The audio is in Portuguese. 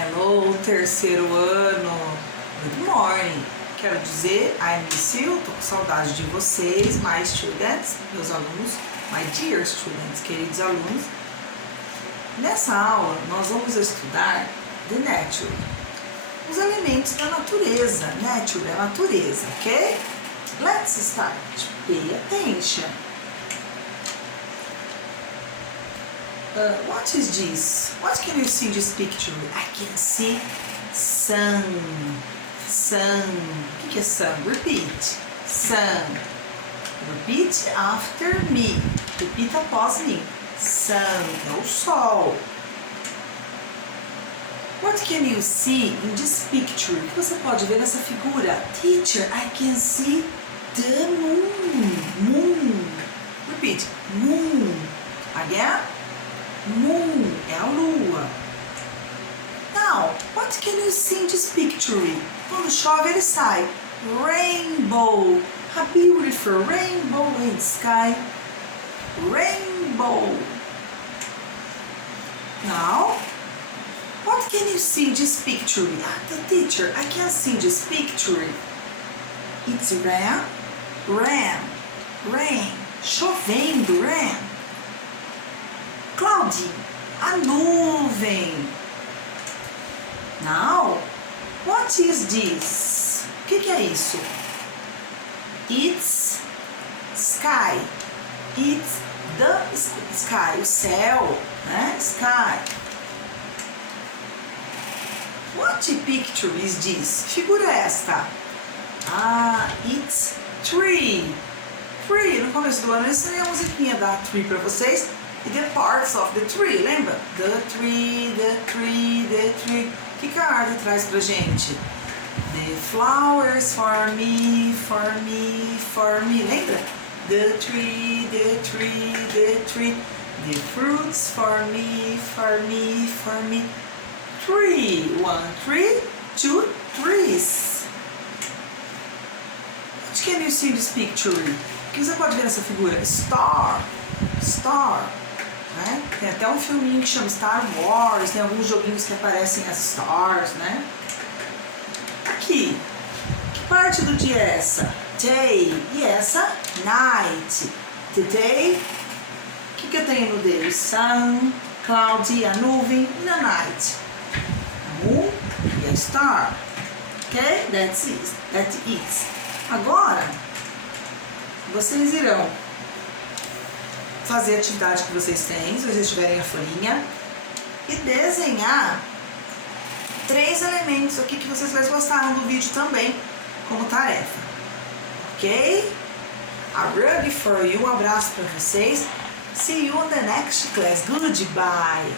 Hello, terceiro ano. Good morning. Quero dizer, I miss you. Tô com saudade de vocês, my students, meus alunos, my dear students, queridos alunos. Nessa aula, nós vamos estudar the nature, os elementos da natureza. Nature é natureza, ok? Let's start. Pay attention. What is this? What can you see in this picture? I can see sun. Sun. O que é sun? Repeat. Sun. Repeat after me. Repita após mim. Sun é o sol. What can you see in this picture? O que você pode ver nessa figura? Teacher, I can see the moon. Moon. Repeat. Moon. Again. Moon é a lua. Now, what can you see in this picture? Quando chove ele sai. Rainbow. A beautiful rainbow in the sky. Rainbow. Now, what can you see in this picture? The teacher, I can see this picture. It's rain. Rain. Chovendo, rain. Cloudy, a nuvem. Now, what is this? O que é isso? It's sky. It's the sky, o céu, né? Sky. What picture is this? Figura esta. It's tree. Tree, no começo do ano eu ensinei a musiquinha da tree para vocês. E the parts of the tree, lembra? The tree, the tree, the tree. O que a árvore traz pra gente? The flowers for me, for me, for me. Lembra? The tree, the tree, the tree. The fruits for me, for me, for me. Tree. One tree, two trees. What can you see in this picture? O que você pode ver nessa figura? Star. Star. Né? Tem até um filminho que chama Star Wars, tem alguns joguinhos que aparecem as stars, né? Aqui, que parte do dia é essa? Day. E essa? Night. The day, o que eu tenho no day? Sun, cloudy, a nuvem, e na night? A moon e a star. Ok? That's it. Agora, vocês irão fazer a atividade que vocês têm, se vocês tiverem a folhinha, e desenhar 3 elementos aqui que vocês gostaram do vídeo também, como tarefa. Ok? I'm ready for you. Um abraço para vocês. See you on the next class. Goodbye.